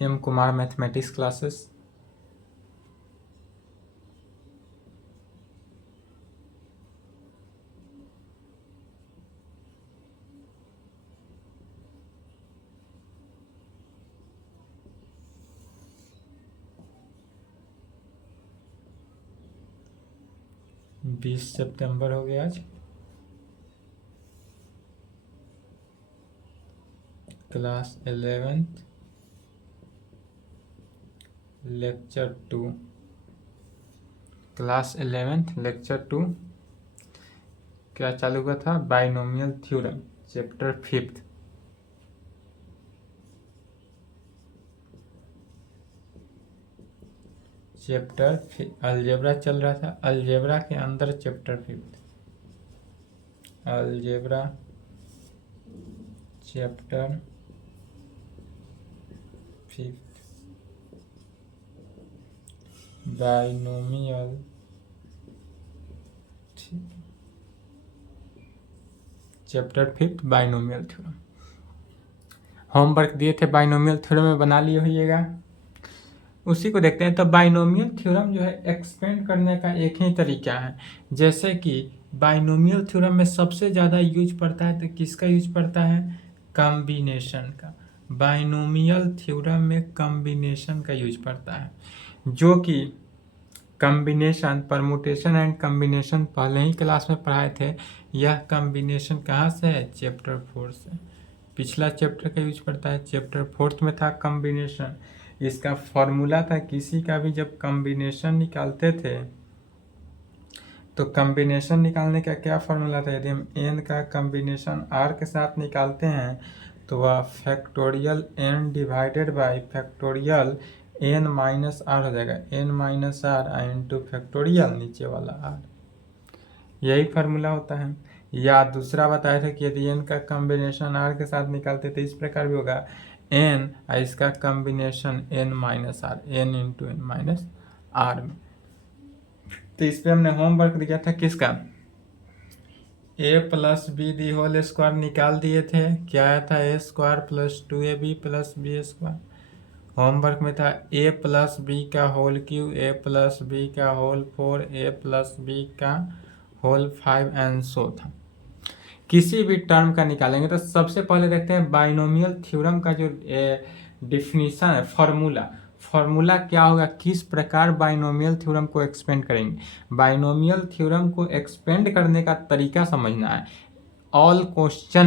M Kumar mathematics classes. बीस सितंबर हो गया आज। Class 11th lecture 2। Class 11th lecture 2 क्या चालू हुआ था? Binomial theorem, chapter 5th। Chapter algebra चल रहा था। अलजेब्रा के अंदर chapter 5th, algebra chapter 5th, binomial chapter 5th binomial theorem. Homework दिए थे बाइनोमियल थ्योरम में, बना लिए होइएगा। उसी को देखते हैं। तो बाइनोमियल थ्योरम जो है एक्सपेंड करने का एक ही तरीका है। जैसे कि बाइनोमियल थ्योरम में सबसे ज़्यादा यूज पड़ता है, तो किसका यूज पड़ता है? कॉम्बिनेशन का। बाइनोमियल थ्योरम में कॉम्बिनेशन का यूज पड़ता है, जो कि कॉम्बिनेशन, परमुटेशन एंड कॉम्बिनेशन पहले ही क्लास में पढ़ाए थे। यह कॉम्बिनेशन कहाँ से है? चैप्टर 4 से। पिछला चैप्टर का यूज पड़ता है, चैप्टर 4 में था कॉम्बिनेशन। इसका फॉर्मूला था, किसी का भी जब कॉम्बिनेशन निकालते थे तो कॉम्बिनेशन निकालने का क्या फॉर्मूला था? यदि हम n का कॉम्बिनेशन r के साथ निकालते हैं तो वह factorial n divided by factorial n minus r हो जाएगा। n minus r into factorial नीचे वाला r, यही फार्मूला होता है। या दूसरा बताया था कि यदि n का कॉम्बिनेशन r के साथ निकालते तो इस प्रकार भी होगा, n इसका combination n minus r, n into n minus r में। तो इस पर हमने होमवर्क दिया था किसका? a plus b the whole square निकाल दिए थे। क्या आया था? a square plus 2ab plus b square. Homework में था a प्लस बी का whole cube, a plus b का होल 4, a प्लस बी का होल 5 एंड सो था। किसी भी टर्म का निकालेंगे तो सबसे पहले देखते हैं बाइनोमियल थ्योरम का जो डिफिनीशन है, फॉर्मूला क्या होगा, किस प्रकार बाइनोमियल थ्योरम को एक्सपेंड करेंगे। बाइनोमियल थ्योरम को एक्सपेंड करने का तरीका समझना है। ऑल क्वेश्चन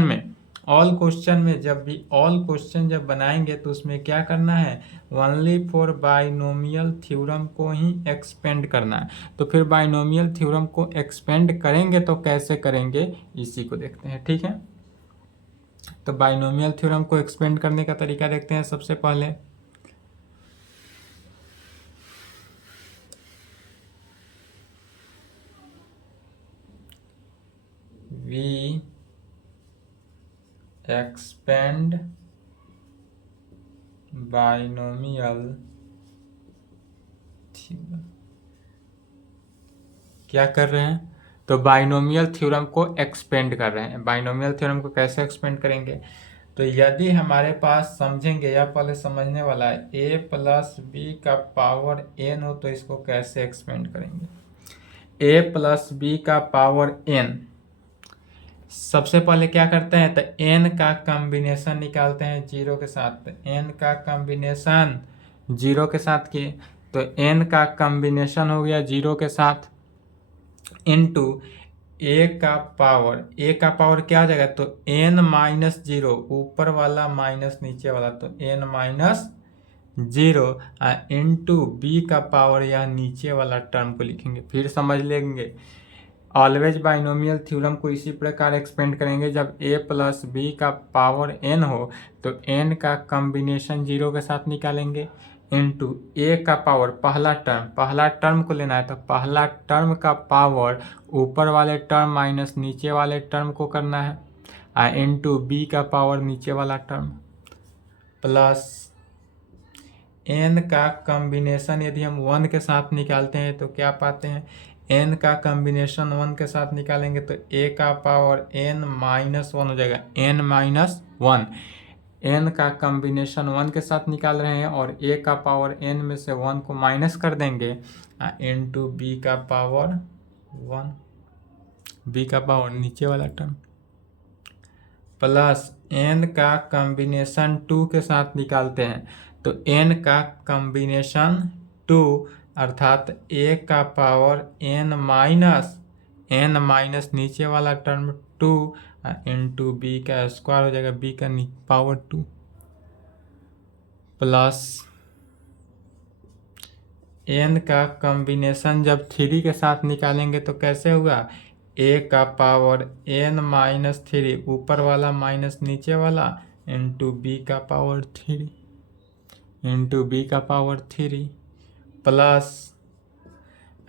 में जब बनाएंगे तो उसमें क्या करना है? ओनली फॉर बाइनोमियल थ्योरम को ही एक्सपेंड करना है। तो फिर बाइनोमियल थ्योरम को एक्सपेंड करेंगे तो कैसे करेंगे, इसी को देखते हैं। ठीक है, तो बाइनोमियल थ्योरम को एक्सपेंड करने का तरीका देखते हैं। सबसे पहले वी एक्सपेंड बाइनोमियल थ्योरम। क्या कर रहे हैं? तो बाइनोमियल थ्योरम को एक्सपेंड कर रहे हैं। बाइनोमियल थ्योरम को कैसे एक्सपेंड करेंगे? तो यदि हमारे पास, समझेंगे या पहले समझने वाला है, a प्लस बी का पावर n हो तो इसको कैसे एक्सपेंड करेंगे? a प्लस बी का पावर n, सबसे पहले क्या करते हैं? तो n का कॉम्बिनेशन निकालते हैं जीरो के साथ। तो n का कॉम्बिनेशन जीरो के साथ किए तो n का कॉम्बिनेशन हो गया जीरो के साथ इनटू a का पावर क्या आ जाएगा? तो n माइनस जीरो, ऊपर वाला माइनस नीचे वाला, तो n minus zero into b का पावर, या नीचे वाला टर्म को लिखेंगे। फिर समझ लेंगे, ऑलवेज बाइनोमियल थ्योरम को इसी प्रकार एक्सपेंड करेंगे। जब a प्लस बी का पावर n हो तो n का कॉम्बिनेशन जीरो के साथ निकालेंगे इनटू a का पावर, पहला टर्म को लेना है तो पहला टर्म का पावर ऊपर वाले टर्म माइनस नीचे वाले टर्म को करना है इनटू b का पावर नीचे वाला टर्म प्लस n का कॉम्बिनेशन यदि हम 1 के साथ निकालते हैं तो क्या पाते हैं? n का कॉम्बिनेशन 1 के साथ निकालेंगे तो a का पावर n माइनस 1 हो जाएगा, n माइनस 1 n का कम्बिनेशन 1 के साथ निकाल रहे हैं और a का पावर n में से 1 को माइनस कर देंगे इंटू b का पावर 1, b का पावर नीचे वाला टर्म, प्लस n का कम्बिनेशन 2 के साथ निकालते हैं तो n का कम्बिनेशन 2 अर्थात a का पावर n माइनस नीचे वाला टर्म 2 इंटू b का स्क्वायर हो जाएगा, b का पावर 2 प्लस n का कम्बिनेशन जब 3 के साथ निकालेंगे तो कैसे होगा, a का पावर n माइनस 3 ऊपर वाला माइनस नीचे वाला इंटू b का power 3 plus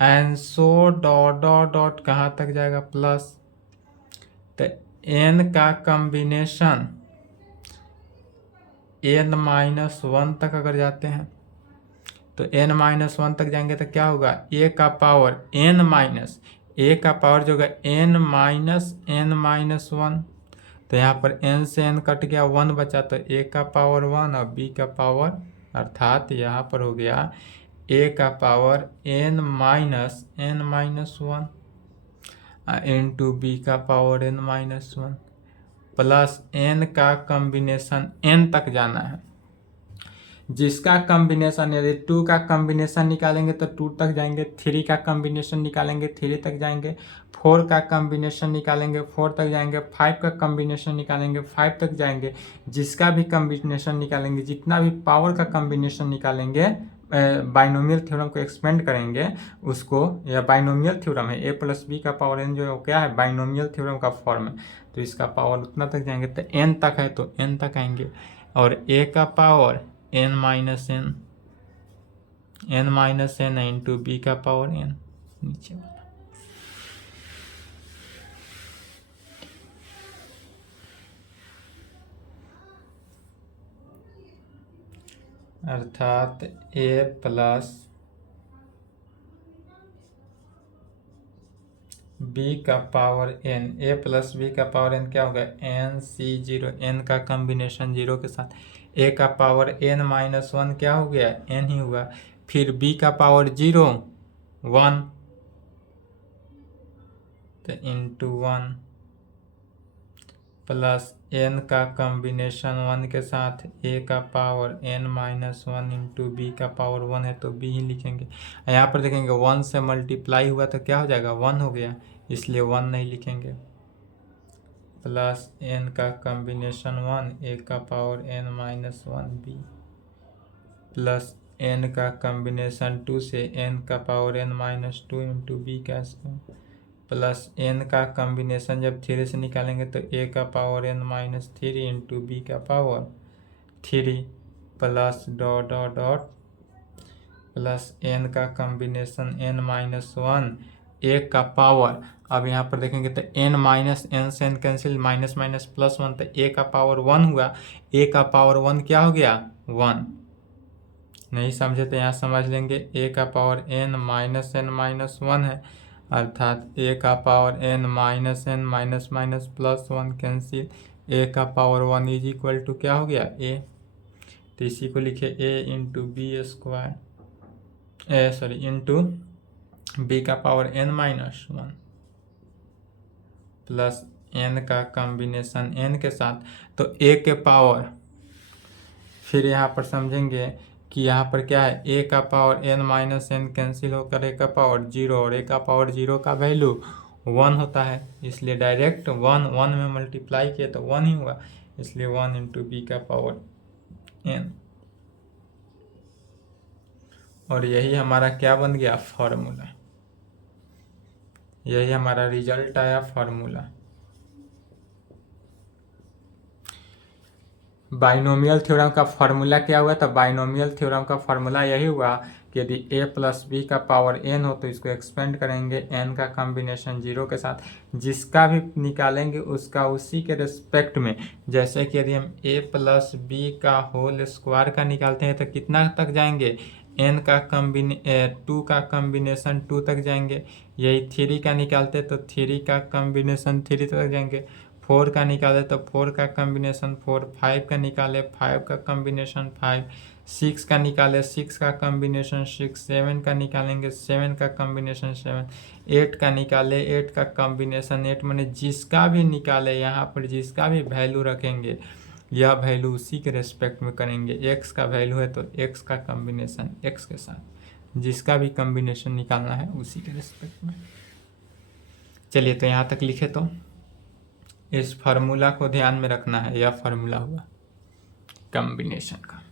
and so dot dot dot कहाँ तक जाएगा प्लस, तो n का कम्बिनेशन n माइनस 1 तक अगर जाते हैं तो n माइनस 1 तक जाएंगे तो क्या होगा, a का पावर जो होगा n माइनस 1, तो यहाँ पर n से n कट गया 1 बचा तो a का पावर 1 और b का पावर, अर्थात यहाँ पर हो गया a का power n minus 1 into b का power n minus 1 plus n का कम्बिनेशन n तक जाना है, जिसका कम्बिनेशन यदि 2 का कम्बिनेशन निकालेंगे तो 2 तक जाएंगे, 3 का कम्बिनेशन निकालेंगे 3 तक जाएंगे, 4 का कम्बिनेशन निकालेंगे 4 तक जाएंगे, 5 का कम्बिनेशन निकालेंगे 5 तक जाएंगे, जिसका भी कम्बिनेशन निकालेंगे, जितना भी पावर का कम्बिनेशन निकालेंगे बाइनोमियल थ्योरम को एक्सपेंड करेंगे उसको, या बाइनोमियल थ्योरम है a प्लस बी का पावर n जो है वो क्या है, बाइनोमियल थ्योरम का फॉर्म है, तो इसका पावर उतना तक जाएंगे तो n तक है तो n तक आएंगे, और a का power n minus n into b का पावर n नीचे वाला, अर्थात a प्लस b का power n, a plus b का पावर n क्या होगा, n c0, n का कम्बिनेशन 0 के साथ, a का पावर n माइनस 1 क्या हो गया, n ही हुआ, फिर b का पावर 0 1 तो इंटू 1 प्लस n का कम्बिनेशन 1 के साथ a का power n minus 1 into b का पावर 1 है तो b ही लिखेंगे, यहाँ पर देखेंगे 1 से मल्टीप्लाई हुआ तो क्या हो जाएगा 1 हो गया, इसलिए 1 नहीं लिखेंगे, प्लस n का कम्बिनेशन 1 a का power n minus 1 b plus n का कम्बिनेशन 2 से n का power n minus 2 into b का स्क्वायर प्लस n का कम्बिनेशन जब 3 से निकालेंगे तो a का power n minus 3 into b का power 3 plus dot dot dot plus n का कम्बिनेशन n माइनस 1 a का पावर, अब यहाँ पर देखेंगे तो n माइनस n से n cancel, minus minus plus 1 तो a का पावर 1 हुआ, a का पावर 1 क्या हो गया 1, नहीं समझे तो यहाँ समझ लेंगे, a का पावर n माइनस 1 है, अर्थात a का power n minus minus plus 1 cancel, a का पावर 1 इज इक्वल टू क्या हो गया a, तो इसी को लिखे a into b square into b का power n minus 1 plus n का कम्बिनेशन n के साथ, तो a के पावर, फिर यहाँ पर समझेंगे कि यहाँ पर क्या है, a का power n minus n cancel होकर a का पावर 0, और a का पावर 0 का वैल्यू 1 होता है, इसलिए डायरेक्ट 1 में मल्टीप्लाई किया तो 1 ही हुआ, इसलिए 1 इंटू बी का पावर n, और यही हमारा क्या बन गया फॉर्मूला, यही हमारा रिजल्ट आया फॉर्मूला। बाइनोमियल थ्योरम का फॉर्मूला क्या हुआ, तो बाइनोमियल थ्योरम का फॉर्मूला यही हुआ कि यदि a प्लस बी का पावर n हो तो इसको एक्सपेंड करेंगे n का कम्बिनेशन 0 के साथ, जिसका भी निकालेंगे उसका उसी के रिस्पेक्ट में, जैसे कि यदि हम a प्लस बी का होल स्क्वायर का निकालते हैं तो कितना तक जाएंगे, n का 2 का कम्बिनेशन 2 तक जाएंगे, यही 3 का निकालते तो 3 का कम्बिनेशन 3 तक जाएंगे, 4 का निकाले तो 4 का कम्बिनेशन 4, 5 का निकाले 5 का कम्बिनेशन 5, 6 का निकाले 6 का कम्बिनेशन 6, 7 का निकालेंगे 7 का कम्बिनेशन 7, 8 का निकाले 8 का कम्बिनेशन 8। मैंने जिसका भी निकाले यहाँ पर जिसका भी वैल्यू रखेंगे यह वैल्यू उसी के रेस्पेक्ट में करेंगे। x का वैल्यू है तो x का कम्बिनेशन x के साथ जिसका भी कम्बिनेशन निकालना है उसी के रेस्पेक्ट में। चलिए तो यहाँ तक लिखे तो इस फार्मूला को ध्यान में रखना है। यह फार्मूला हुआ कम्बिनेशन का।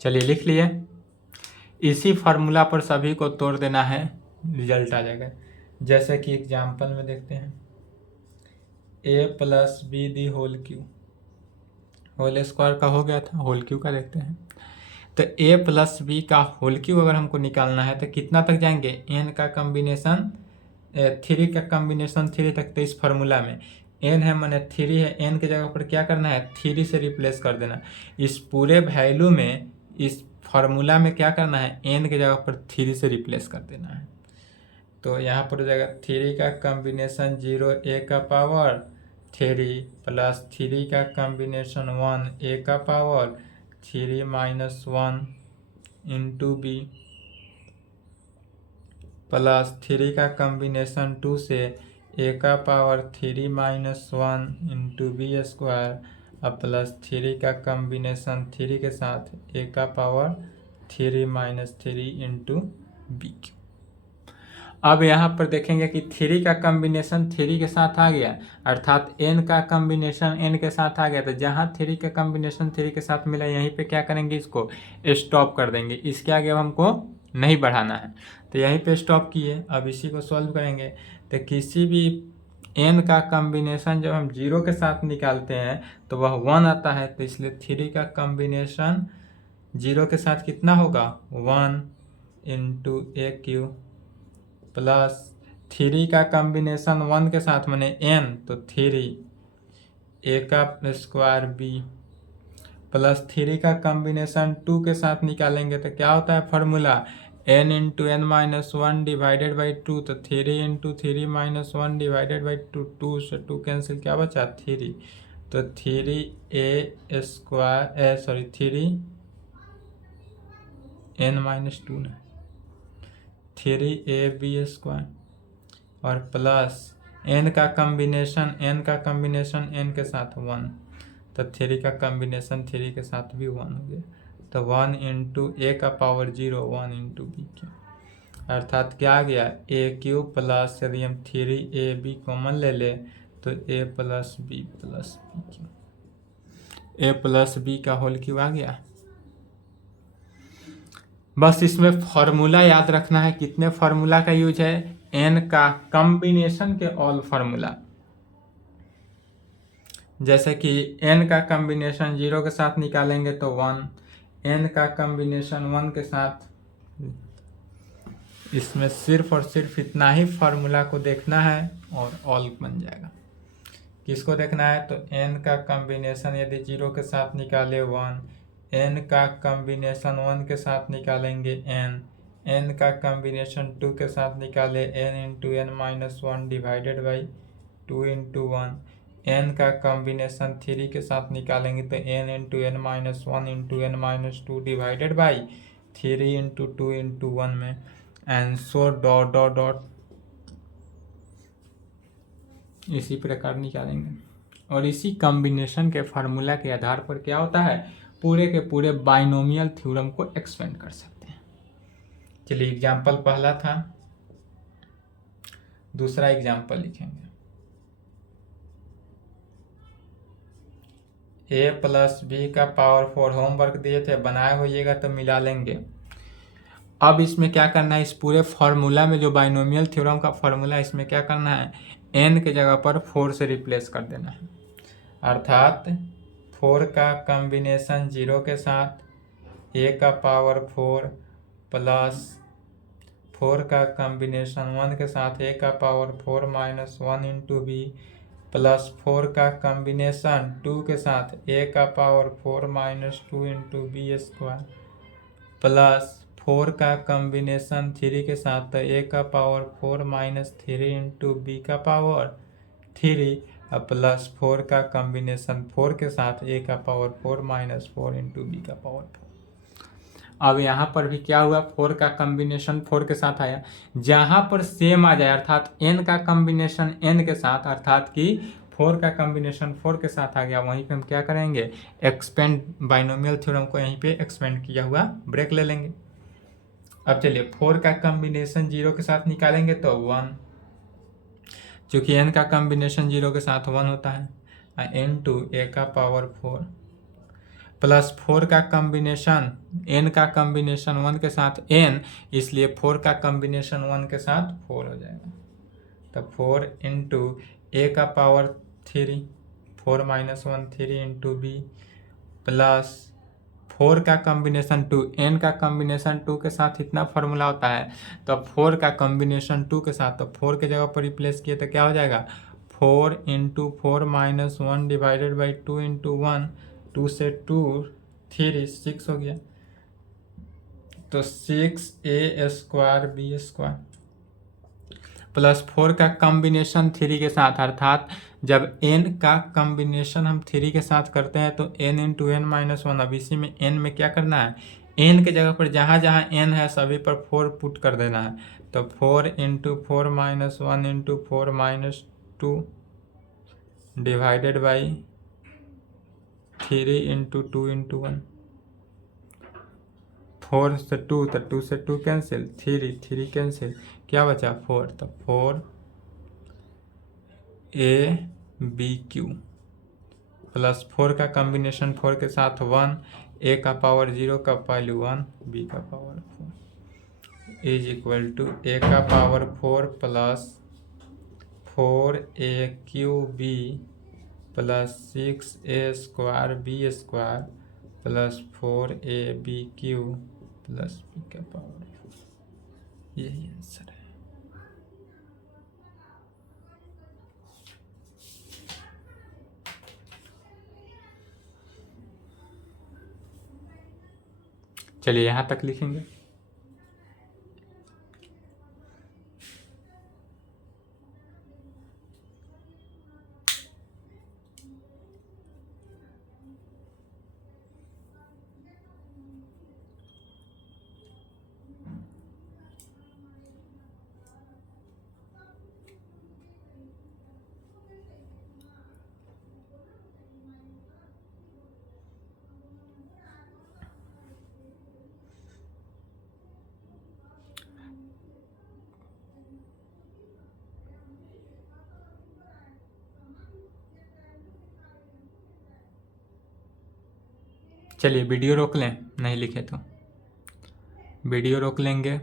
चलिए लिख लिए। इसी फार्मूला पर सभी को तोड़ देना है, रिजल्ट आ जाएगा। जैसे कि एग्जाम्पल में देखते हैं a plus b the whole cube, whole square का हो गया था, होल क्यू का देखते हैं। तो a प्लस बी का होल क्यू अगर हमको निकालना है तो कितना तक जाएंगे, n का कम्बिनेशन 3 का कम्बिनेशन 3 तक। तो इस फार्मूला में n है मैंने 3 है, n की जगह पर क्या करना है 3 से रिप्लेस कर देना। इस पूरे वैल्यू में इस फार्मूला में क्या करना है n की जगह पर 3 से रिप्लेस कर देना है। तो यहाँ पर हो जाएगा 3 का कम्बिनेशन 0 a का पावर 3 प्लस 3 का कम्बिनेशन 1 a का power 3 minus 1 into b plus 3 का कम्बिनेशन 2 से a का power 3 minus 1 into b square अब प्लस 3 का कम्बिनेशन 3 के साथ a का पावर 3 माइनस 3 इंटू बी। अब यहाँ पर देखेंगे कि 3 का कम्बिनेशन 3 के साथ आ गया, अर्थात n का कम्बिनेशन n के साथ आ गया। तो जहाँ 3 का कम्बिनेशन 3 के साथ मिला यहीं पे क्या करेंगे, इसको स्टॉप कर देंगे। इसके आगे अब हमको नहीं बढ़ाना है तो यहीं पे स्टॉप किए। अब इसी को सॉल्व करेंगे तो किसी भी n का कम्बिनेशन जब हम 0 के साथ निकालते हैं तो वह 1 आता है। तो इसलिए 3 का कम्बिनेशन 0 के साथ कितना होगा 1 इंटू ए क्यू प्लस 3 का कम्बिनेशन 1 के साथ मैंने n तो 3 a का स्क्वायर b प्लस 3 का कम्बिनेशन 2 के साथ निकालेंगे तो क्या होता है formula n into n minus 1 divided by 2। तो 3 इंटू 3 माइनस 1 डिवाइडेड बाई 2, 2 से 2 कैंसिल, क्या बचा 3। तो 3a स्क्वायर 3 n माइनस 2 ना 3ab स्क्वायर और प्लस n का कम्बिनेशन n के साथ 1 तो 3 का कम्बिनेशन 3 के साथ भी 1 हो गया। तो 1 इंटू ए का पावर 0 1 इंटू बी क्यू, अर्थात क्या आ गया ए क्यू प्लस यदि हम 3ab कॉमन ले ले तो a plus b cube, a plus b का होल क्यू आ गया। बस इसमें फार्मूला याद रखना है। कितने फार्मूला का यूज है, n का कॉम्बिनेशन के ऑल फार्मूला। जैसे कि n का कॉम्बिनेशन 0 के साथ निकालेंगे तो 1, n का कॉम्बिनेशन 1 के साथ। इसमें सिर्फ और सिर्फ इतना ही फार्मूला को देखना है और ऑल बन जाएगा। किसको देखना है तो n का कॉम्बिनेशन यदि 0 के साथ निकाले 1, n का कॉम्बिनेशन 1 के साथ निकालेंगे n का कॉम्बिनेशन 2 के साथ निकाले n into n minus 1 divided by 2 into 1, n का कॉम्बिनेशन 3 के साथ निकालेंगे तो n into n minus 1 into n minus 2 divided by 3 into 2 into 1 में and so dot dot dot इसी प्रकार निकालेंगे। और इसी कॉम्बिनेशन के फार्मूला के आधार पर क्या होता है, पूरे के पूरे बाइनोमियल थ्योरम को एक्सपेंड कर सकते हैं। चलिए एग्जाम्पल पहला था, दूसरा एग्जाम्पल लिखेंगे। a प्लस बी का पावर 4 होमवर्क दिए थे, बनाए होइएगा तो मिला लेंगे। अब इसमें क्या करना है, इस पूरे फॉर्मूला में जो बाइनोमियल थ्योरम का फॉर्मूला है इसमें क्या करना है, n के जगह पर 4 से रिप्लेस कर देना है। अर्थात 4 का कॉम्बिनेशन 0 के साथ a का पावर 4 प्लस 4 का कॉम्बिनेशन 1 के साथ a का power 4 minus 1 into b plus 4 का कॉम्बिनेशन 2 के साथ a का power 4 minus 2 into b square plus 4 का कॉम्बिनेशन 3 के साथ a का पावर 4 माइनस 3 इंटू बी का पावर 3 प्लस 4 का कॉम्बिनेशन 4 के साथ a का पावर 4 माइनस 4 इंटू बी का पावर 4। अब यहाँ पर भी क्या हुआ, 4 का कॉम्बिनेशन 4 के साथ आया, जहाँ पर सेम आ जाए अर्थात n का कॉम्बिनेशन n के साथ, अर्थात कि 4 का कॉम्बिनेशन 4 के साथ आ गया, वहीं पे हम क्या करेंगे, एक्सपेंड बाइनोमियल थ्योरम को यहीं पे एक्सपेंड किया हुआ ब्रेक ले लेंगे। अब चलिए 4 का कॉम्बिनेशन 0 के साथ निकालेंगे तो 1, चूंकि n का कॉम्बिनेशन 0 के साथ 1 होता है, इंटू a का पावर 4 प्लस 4 का कॉम्बिनेशन n का कॉम्बिनेशन 1 के साथ n, इसलिए 4 का कॉम्बिनेशन 1 के साथ 4 हो जाएगा। तो 4 इंटू a का power 3 4 minus 1 3 into b plus 4 का कॉम्बिनेशन 2, n का कॉम्बिनेशन 2 के साथ इतना फार्मूला होता है, तो 4 का कॉम्बिनेशन 2 के साथ, तो 4 के जगह पर रिप्लेस किए तो क्या हो जाएगा, 4 into 4 minus 1 divided by 2 into 1, 2 से 2 3 6 हो गया, तो 6a square B square plus 4 का कॉम्बिनेशन 3 के साथ, अर्थात जब n का कॉम्बिनेशन हम 3 के साथ करते हैं तो n इंटू एन माइनस 1, अब इसी में n में क्या करना है, n के जगह पर जहाँ जहाँ n है सभी पर 4 पुट कर देना है, तो 4 into 4 minus 1 into 4 minus 2 divided by 3 into 2 into 1, 4 से 2 तो 2 से 2 कैंसिल, 3 कैंसिल, क्या बचा 4, तो 4 a b q प्लस 4 का कॉम्बिनेशन 4 के साथ 1, a का पावर 0 का वैल्यू 1, b का power 4 is equal to a का power 4 plus 4a cube b plus 6a square b square plus 4a b cube plus b का पावर 4, यही answer है। चलिए यहाँ तक लिखेंगे। चलिए वीडियो रोक लें, नहीं लिखे तो वीडियो रोक लेंगे।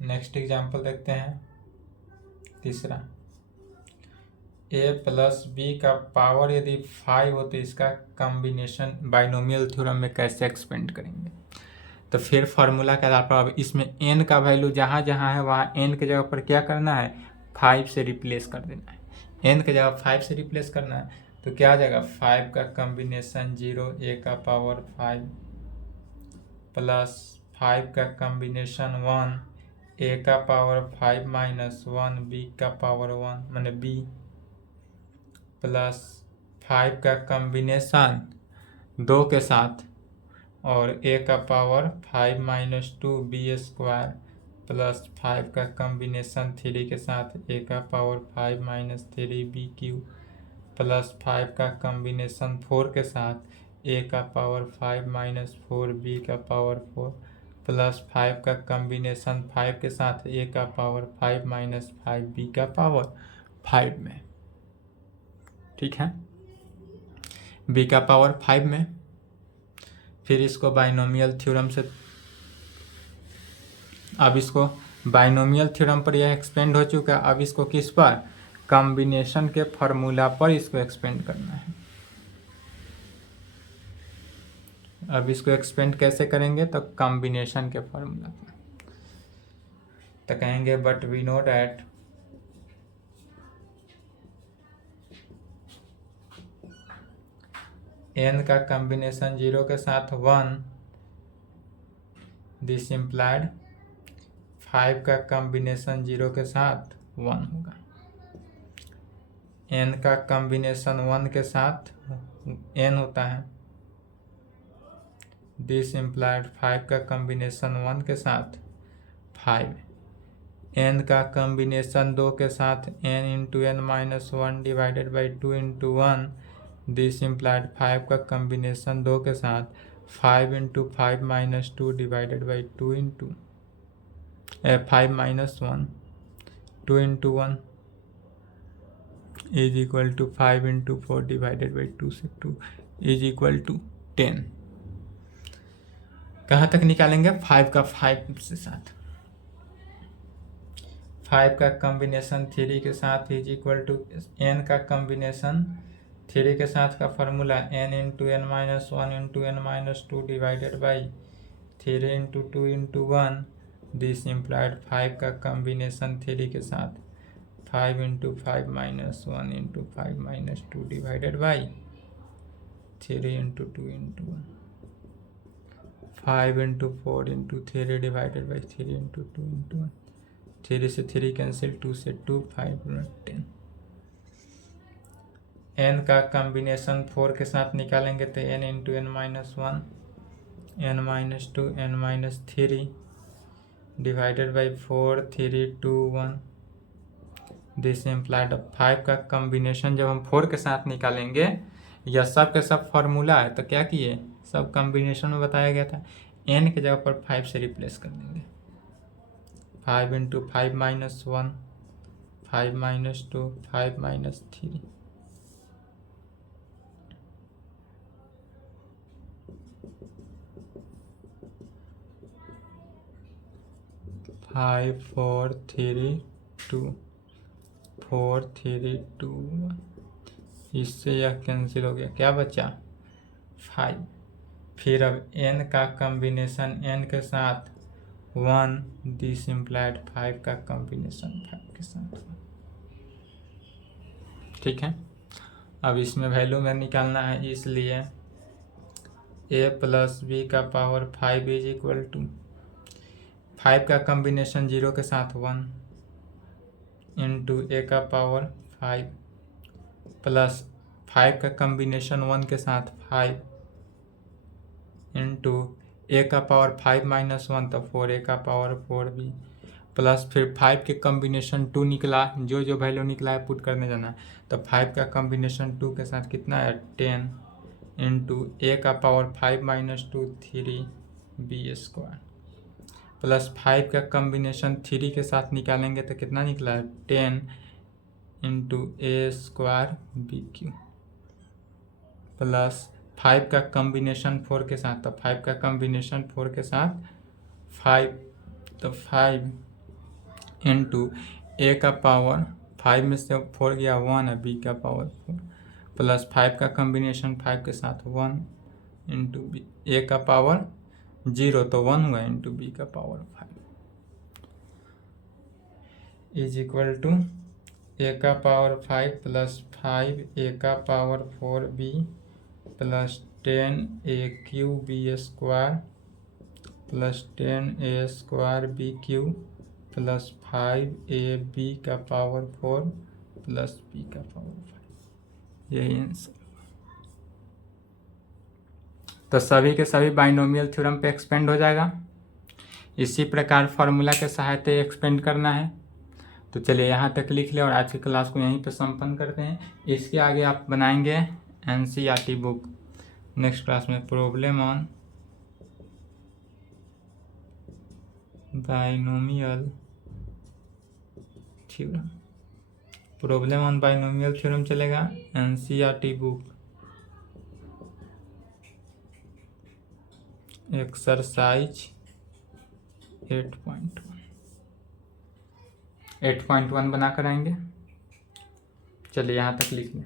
नेक्स्ट एग्जाम्पल देखते हैं, तीसरा, a प्लस बी का पावर यदि 5 हो तो इसका कॉम्बिनेशन बाइनोमियल थ्योरम में कैसे एक्सपेंड करेंगे। तो फिर फार्मूला के आधार पर अब इसमें n का वैल्यू जहाँ जहाँ है वहाँ n के जगह पर क्या करना है, 5 से रिप्लेस कर देना है। n के जगह 5 से रिप्लेस करना है तो क्या आ जाएगा, 5 का कॉम्बिनेशन 0 a का पावर 5 प्लस 5 का कॉम्बिनेशन 1 a का पावर 5 माइनस 1 b का पावर 1 माने b प्लस 5 का कॉम्बिनेशन 2 के साथ और a का power 5 minus 2 b square plus 5 का कॉम्बिनेशन 3 के साथ a का power 5 minus 3 b cube plus 5 का कॉम्बिनेशन 4 के साथ a का पावर 5 माइनस 4b का पावर 4 प्लस 5 का कम्बिनेशन 5 के साथ a का पावर 5 माइनस 5b का पावर 5 में, ठीक है, b का पावर 5 में। फिर इसको बाइनोमियल थ्योरम से, अब इसको बाइनोमियल थ्योरम पर यह एक्सपेंड हो चुका है। अब इसको किस पर, कॉम्बिनेशन के फॉर्मूला पर इसको एक्सपेंड करना है। अब इसको एक्सपेंड कैसे करेंगे, तो कॉम्बिनेशन के फॉर्मूला पर। तो कहेंगे but we know that n का कॉम्बिनेशन 0 के साथ 1, दिस इम्प्लाइड 5 का कॉम्बिनेशन 0 के साथ 1 होगा। n का कॉम्बिनेशन 1 के साथ n होता है, दिस इम्प्लाइड 5 का कॉम्बिनेशन 1 के साथ 5। n का कॉम्बिनेशन 2 के साथ n into n minus 1 divided by 2 into 1, this implied 5 का कॉम्बिनेशन 2 के साथ 5 into 5 minus 2 divided by 2 into 5 minus 1, 2 into 1 is equal to 5 into 4 divided by 2 से 2 इज इक्वल टू 10। कहाँ तक निकालेंगे, 5 का 5 से साथ, 5 का कॉम्बिनेशन 3 के साथ इज इक्वल टू n का कॉम्बिनेशन 3 के साथ का formula n into n minus 1 into n minus 2 divided by 3 into 2 into 1, this implied 5 का कॉम्बिनेशन 3 के साथ 5 into 5 minus 1 into 5 minus 2 divided by 3 into 2 into 1, 5 into 4 into 3 divided by 3 into 2 into 1, 3 से 3 cancel, 2 से 2, 5 10। n का combination 4 के साथ निकालेंगे तो n into n minus 1, n minus 2, n minus 3 divided by 4, 3, 2, 1, this implied 5 का कॉम्बिनेशन जब हम 4 के साथ निकालेंगे, यह सब के सब फॉर्मूला है, तो क्या किए, सब कॉम्बिनेशन में बताया गया था, n के जगह पर 5 से रिप्लेस कर देंगे। 5 इंटू 5 माइनस 1, 5 माइनस 2, 5 माइनस 3, 5, 4, 3, 2, 4, 3, 2, 1, इससे यह कैंसिल हो गया, क्या बचा 5। फिर अब n का कॉम्बिनेशन n के साथ 1, दिस इम्प्लाइड 5 का कॉम्बिनेशन 5 के साथ 1, ठीक है। अब इसमें वैल्यू में निकालना है, इसलिए a प्लस बी का पावर 5 इज इक्वल टू 5 का कॉम्बिनेशन 0 के साथ 1 इंटू a का पावर 5 प्लस 5 का कॉम्बिनेशन 1 के साथ 5 इंटू a का पावर 5 माइनस 1 तो 4a का पावर 4b प्लस फिर 5 के कॉम्बिनेशन 2 निकला, जो जो वैल्यू निकला है पुट करने जाना है, तो 5 का कॉम्बिनेशन 2 के साथ कितना है 10 इंटू a का power 5 minus 2 3b square plus 5 का कॉम्बिनेशन 3 के साथ निकालेंगे तो कितना निकला है 10 इंटू ए स्क्वायर बी क्यू प्लस 5 का कॉम्बिनेशन 4 के साथ, तो 5 का कॉम्बिनेशन 4 के साथ 5, तो 5 इंटू ए का पावर 5 में से 4 गया 1 है, बी का पावर 4 प्लस 5 का कॉम्बिनेशन 5 के साथ 1 इंटू बी, ए का पावर 0 तो 1 हुआ इंटू बी का power 5 is equal to a का पावर 5 प्लस 5 ए का power 4b plus 10 a cube b square plus 10 a square b cube plus 5 a b का पावर 4 प्लस बी का power 5, यही answer. तो सभी के सभी बाइनोमियल थ्योरम पे एक्सपेंड हो जाएगा। इसी प्रकार फार्मूला के सहायता एक्सपेंड करना है। तो चलिए यहाँ तक लिख लें और आज की क्लास को यहीं पे संपन्न करते हैं। इसके आगे आप बनाएंगे एनसीईआरटी बुक नेक्स्ट क्लास में problem on binomial theorem. Problem on binomial theorem चलेगा एनसीईआरटी बुक एक्सरसाइज 8.1 बनाकर आएंगे। चलिए यहाँ तक लिख लें।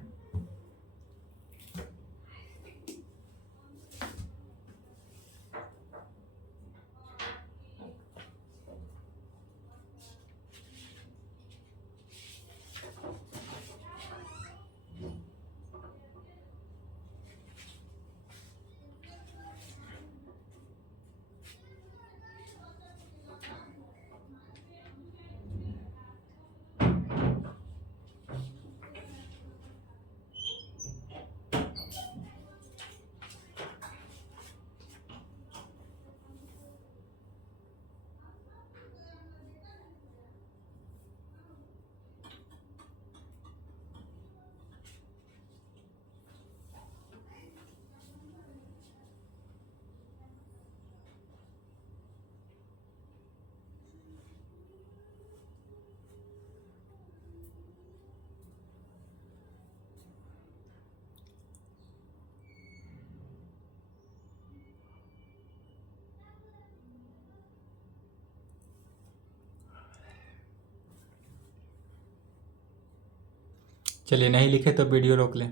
चलिए नहीं लिखे तो वीडियो रोक लें।